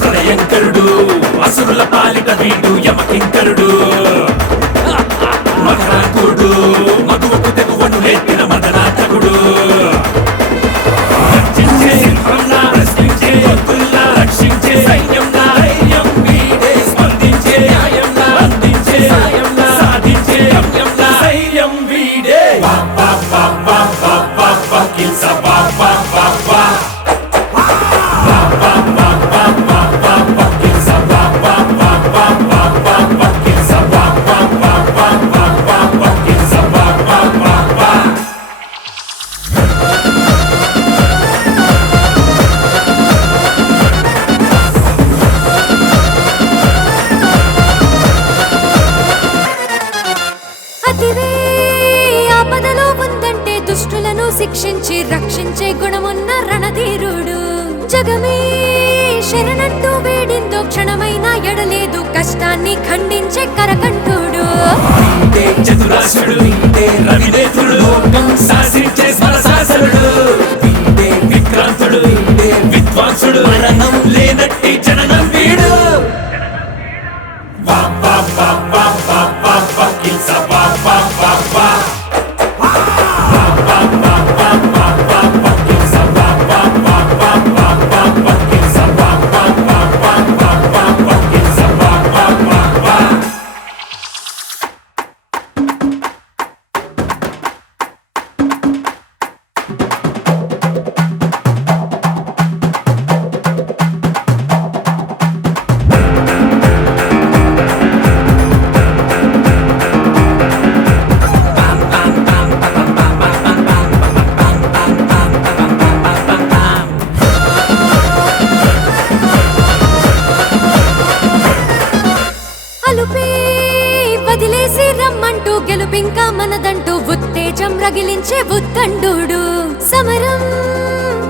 ప్రళయంకరుడు అసురుల పాలిట వీడు యమకింకరుడు మకరాకుడు మగువకు తెగువను లేపిన మదనాటకుడు రక్షించే సింహంలా ప్రశ్నించే భక్తుల్లా రక్షించే సైన్యంలా ధైర్యం వీడే స్పందించే న్యాయంలా అందించే సాయంలా సాధించే గమ్యంలా ధైర్యం వీడే వా వా వా వా వా వా వా కిల్స వా వా వా వా ఆపదలో ఉందంటే దుష్టులను శిక్షించి రక్షించే గుణమున్న రణధీరుడు జగమే శరణంటూ వేడిందో క్షణమైన ఎడలేదు కష్టాన్ని ఖండించే కరకంఠుడు చతురాసుడు రవినేతుడు లోకం శాసించే స్వరశాసనుడు విక్రాంతుడు విద్వాంసుడు మరణం లేనట్టి జననం వీడు వా వా వా వా వా వా వా కిల్స వా వా వా వా వదిలేసి రమ్మంటూ గెలుపింకా మనదంటూ ఉత్తేజం రగిలించే ఉత్కంఠుడు సమరం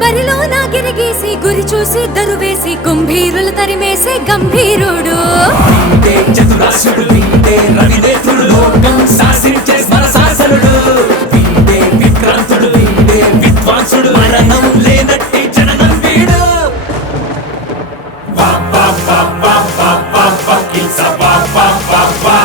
బరిలో నాగిరిగేసి గురి చూసి దరువేసి కుంభీరులు తరిమేసే గంభీరుడు చతురాసుడు రవినేతుడు లోకం శాసించే స్వరశాసనుడు విక్రాంతుడు విద్వాంసుడు మరణం లేనట్టి జననం వీడు వా వా వా వా వా వా వా కిల్స వా వా వా వా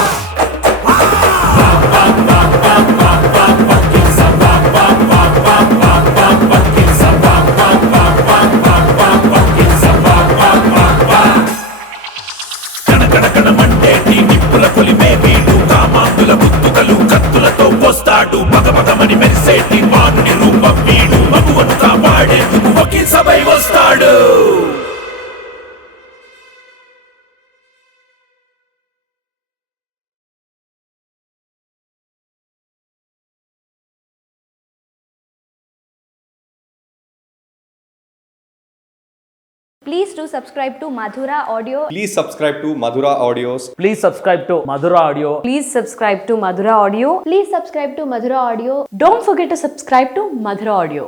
కత్తులతో పోస్తాడు మగమగమని మెరిసేటి మానుని రూపం వీడు మగువను కాపాడేందుకు వకీల్ సభై వస్తాడు Please do subscribe to Madhura Audio. Please subscribe to Madhura Audios. Please subscribe to Madhura Audio. Please subscribe to Madhura Audio. Please subscribe to Madhura Audio. Don't forget to subscribe to Madhura Audio.